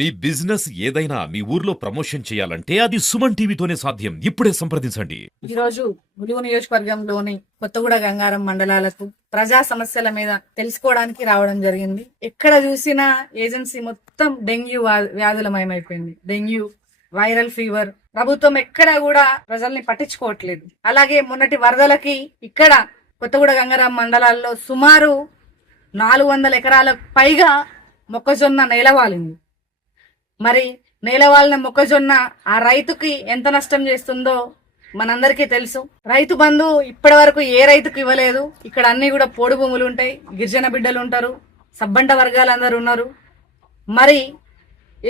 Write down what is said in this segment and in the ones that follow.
మీ business ఏదైనా మీ ఊర్లో promotion చేయాలంటే అది సుమన్ టీవీతోనే సాధ్యం. ఇప్పుడే సంప్రదించండి. ఈ రోజు ములుగు నియోజకవర్గంలోని కొత్తగూడ గంగారం మండలాలకు ప్రజా సమస్యల మీద తెలుసుకోవడానికి రావడం జరిగింది. ఎక్కడ చూసినా ఏజెన్సీ మొత్తం డెంగ్యూ వ్యాధులమయమైపోయింది. Dengue, viral fever. ప్రభుత్వం ఎక్కడ కూడా ప్రజల్ని పట్టించుకోవట్లేదు. అలాగే మొన్నటి వరదలకి ఇక్కడ కొత్తగూడ గంగారం మండలాల్లో సుమారు 400 ఎకరాలకు పైగా మొక్కజొన్న నేలవాలింది. మరి నేలవాలిన మొక్కజొన్న ఆ రైతుకి ఎంత నష్టం చేస్తుందో మనందరికీ తెలుసు. రైతు బంధు ఇప్పటి వరకు ఏ రైతుకు ఇవ్వలేదు. ఇక్కడ అన్ని కూడా పోడు భూములు ఉంటాయి, గిరిజన బిడ్డలు ఉంటారు, సబ్బండ వర్గాలందరూ ఉన్నారు. మరి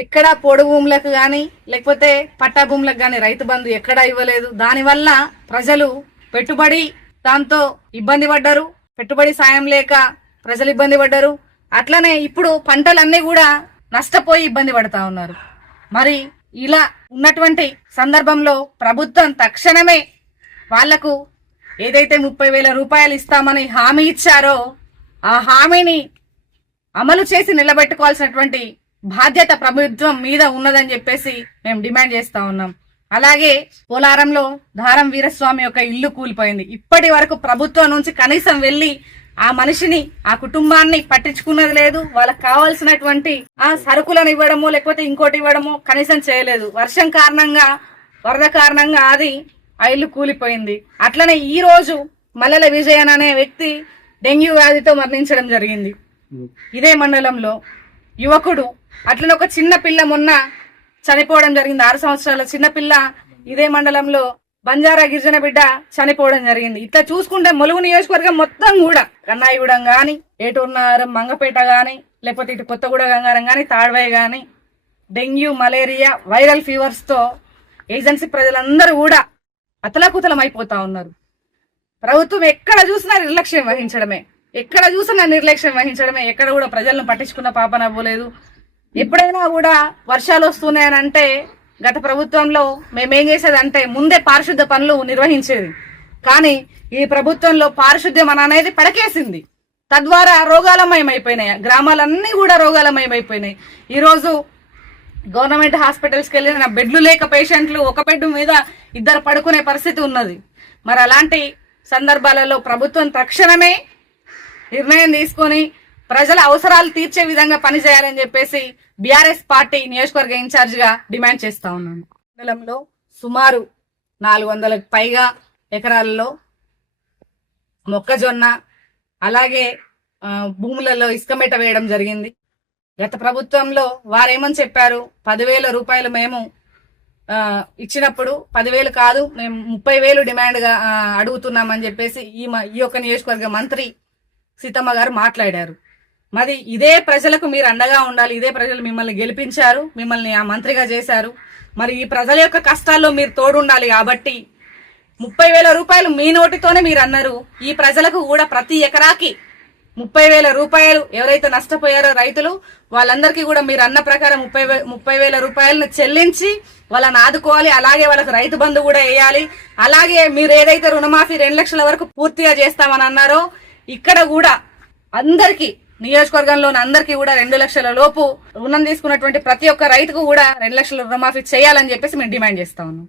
ఎక్కడ పోడు భూములకు గాని లేకపోతే పట్టా భూములకు గాని రైతు బంధు ఎక్కడా ఇవ్వలేదు. దానివల్ల ప్రజలు పెట్టుబడి దాంతో ఇబ్బంది పడ్డారు. పెట్టుబడి సాయం లేక ప్రజలు ఇబ్బంది పడ్డారు. అట్లనే ఇప్పుడు పంటలన్నీ కూడా నష్టపోయి ఇబ్బంది పడతా ఉన్నారు. మరి ఇలా ఉన్నటువంటి సందర్భంలో ప్రభుత్వం తక్షణమే వాళ్లకు ఏదైతే 30,000 రూపాయలు ఇస్తామని హామీ ఇచ్చారో ఆ హామీని అమలు చేసి నిలబెట్టుకోవాల్సినటువంటి బాధ్యత ప్రభుత్వం మీద ఉన్నదని చెప్పేసి మేము డిమాండ్ చేస్తా ఉన్నాం. అలాగే పోలారంలో దారం వీరస్వామి యొక్క ఇల్లు కూలిపోయింది. ఇప్పటి వరకు ప్రభుత్వం నుంచి కనీసం వెళ్లి ఆ మనిషిని, ఆ కుటుంబాన్ని పట్టించుకున్నది లేదు. వాళ్ళకి కావాల్సినటువంటి ఆ సరుకులను ఇవ్వడమో లేకపోతే ఇంకోటి ఇవ్వడమో కనీసం చేయలేదు. వర్షం కారణంగా, వరద కారణంగా అది ఆ ఇల్లు కూలిపోయింది. అట్లనే ఈ రోజు మల్లెల విజయన్ అనే వ్యక్తి డెంగ్యూ వ్యాధితో మరణించడం జరిగింది. ఇదే మండలంలో యువకుడు. అట్లనే ఒక చిన్న పిల్ల మొన్న చనిపోవడం జరిగింది. 6 సంవత్సరాల చిన్న పిల్ల ఇదే మండలంలో బంజారా గిరిజన బిడ్డ చనిపోవడం జరిగింది. ఇట్లా చూసుకుంటే ములుగు నియోజకవర్గం మొత్తం కూడా కన్నాయిగూడెం గాని, ఏటూర్నారం, మంగపేట గాని, లేకపోతే ఇటు కొత్తగూడ గంగారం గాని, తాడ్వాయి గాని డెంగ్యూ, మలేరియా, వైరల్ ఫీవర్స్ తో ఏజెన్సీ ప్రజలందరూ కూడా అతలాకుతలం అయిపోతా ఉన్నారు. ప్రభుత్వం ఎక్కడ చూసినా నిర్లక్ష్యం వహించడమే, ఎక్కడ కూడా ప్రజలను పట్టించుకున్న పాపన అవ్వలేదు. ఎప్పుడైనా కూడా వర్షాలు వస్తున్నాయనంటే గత ప్రభుత్వంలో మేమేం చేసేదంటే ముందే పారిశుద్ధ్య పనులు నిర్వహించేది. కానీ ఈ ప్రభుత్వంలో పారిశుద్ధ్యం అనేది పడకేసింది. తద్వారా రోగాలమయమైపోయినాయి. గ్రామాలన్నీ కూడా రోగాలమయమైపోయినాయి. ఈ రోజు గవర్నమెంట్ హాస్పిటల్స్కి వెళ్ళిన బెడ్లు లేక పేషెంట్లు ఒక బెడ్ మీద 2 పడుకునే పరిస్థితి ఉన్నది. మరి అలాంటి సందర్భాలలో ప్రభుత్వం తక్షణమే నిర్ణయం తీసుకొని ప్రజల అవసరాలు తీర్చే విధంగా పనిచేయాలని చెప్పేసి బీఆర్ఎస్ పార్టీ నియోజకవర్గ ఇన్ఛార్జ్ గా డిమాండ్ చేస్తా ఉన్నాను. మండలంలో సుమారు 400కు పైగా ఎకరాలలో మొక్కజొన్న, అలాగే భూములలో ఇసుకమేట వేయడం జరిగింది. గత ప్రభుత్వంలో వారేమని చెప్పారు, 10,000 రూపాయలు మేము ఇచ్చినప్పుడు 10,000 కాదు, మేము 30,000 డిమాండ్ గా అడుగుతున్నామని చెప్పేసి ఈ యొక్క నియోజకవర్గ మంత్రి సీతమ్మ గారు మాట్లాడారు. మరి ఇదే ప్రజలకు మీరు అండగా ఉండాలి. ఇదే ప్రజలు మిమ్మల్ని గెలిపించారు, మిమ్మల్ని ఆ మంత్రిగా చేశారు. మరి ఈ ప్రజల యొక్క కష్టాల్లో మీరు తోడుండాలి. కాబట్టి 30,000 రూపాయలు మీ నోటితోనే మీరు అన్నారు. ఈ ప్రజలకు కూడా ప్రతి ఎకరాకి 30,000 రూపాయలు ఎవరైతే నష్టపోయారో రైతులు వాళ్ళందరికీ కూడా మీరు అన్న ప్రకారం 30,000 రూపాయలను చెల్లించి వాళ్ళని ఆదుకోవాలి. అలాగే వాళ్ళకు రైతు బంధు కూడా వేయాలి. అలాగే మీరు ఏదైతే రుణమాఫీ 2 లక్షల వరకు పూర్తిగా చేస్తామని అన్నారో ఇక్కడ కూడా అందరికీ, నియోజకవర్గంలోని అందరికీ కూడా 2 లక్షల లోపు రుణం తీసుకున్నటువంటి ప్రతి ఒక్క రైతుకు కూడా 2 లక్షల రుణమాఫీ చేయాలని చెప్పేసి మేము డిమాండ్ చేస్తా ఉన్నాం.